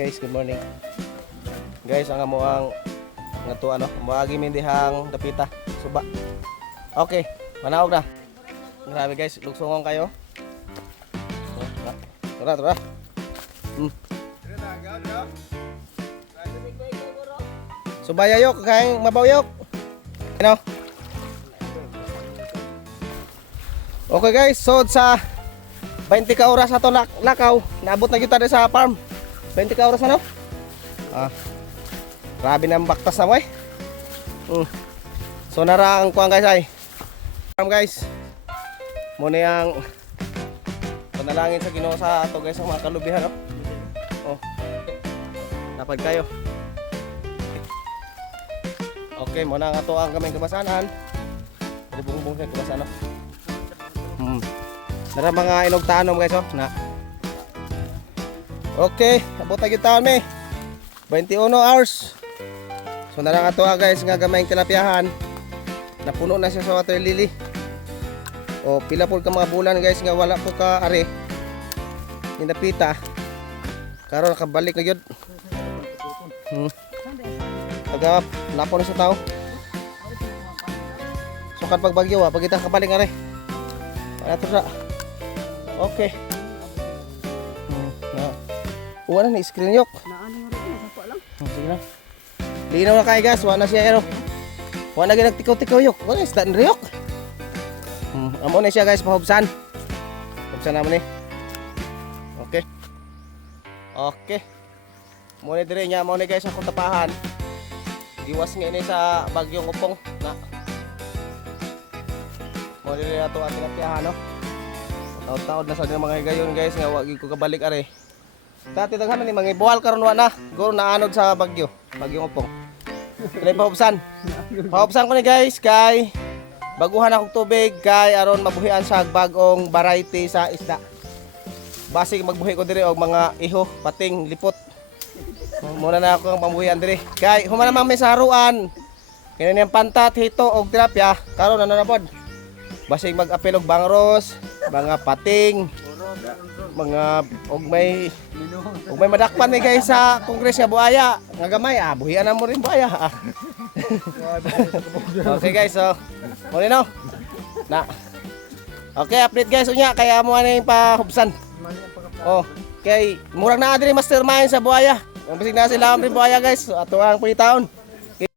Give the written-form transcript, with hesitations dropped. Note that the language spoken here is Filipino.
guys, good morning. Guys, ang amo ang ngato ano, moagi min dihang dapita, suba. Okay, manaog na. Grabe guys, lugsongon kayo. Tara, tara. Subayayok, kay mabawyok. Ano? Okay guys, so sa 20 ka oras ato lakaw, naabot na kita sa farm. 20 ka oras ano? Grabe na ang baktas na mo eh. So nara ang kuang guys ay. Farm guys. Muna yang panalangin sa Ginoo sa ato guys ang mga kalubihan no. Oh. Napad kayo. Okay, muna nga to ang kaming kabasanan. Bubong-bong sa kabasanan. Nara mga inog tanom guys oh na. Okay, abot na gyud taon me. 21 hours. So nara nga to guys nga gamay tilapiahan. Napuno na siya sa water lily. O pila pud ka mga bulan guys nga wala po ka are. Ninapita. Karon nakabalik na gyud. Taga lapon na sa tao. So kad pagbagyo pag kita kabalik are. Ato sa. Okay. Wala na screen yok. Naano nga rin, sapa lang. Sige na. Linaw na kayo guys, wala na siya ano. Wala na nagtikaw-tikaw yok. Wala is tan yok. Amo na siya guys, pahubsan. Hubsan naman eh. Okay. Okay. Muna dire niya, muna guys ako tapahan. Giwas nga ini sa bagyong upong na. Muna dire ato ating apiahan no. Taod-taod na sa mga higayon guys nga wagi ko kabalik are. Dati daghan ni mga ibuhal karon wa na. Guro naanod sa bagyo, bagyong upong. Kaya pahubsan. Pahubsan ko ni guys kay baguhan akong tubig kay aron mabuhian sa bagong variety sa isda. Basig magbuhi ko diri og mga iho, pating, lipot. Muna na ako ang pambuhian diri. Kay human namang may saruan. Kini niyang pantat, hito og tilapia. Karon ano na pod? Basig mag-apel og bangros, mga pating, mga og may madakpan ni guys sa Congress nga buaya. Nga gamay buhian na mo rin buaya. Okay guys, so muli no. Na. Okay, update guys unya kaya mo ani pahubsan. Oh, kay murag na diri mastermind sa buaya. Ang bisig na sila ang buaya guys. So, ato ang pulitaon.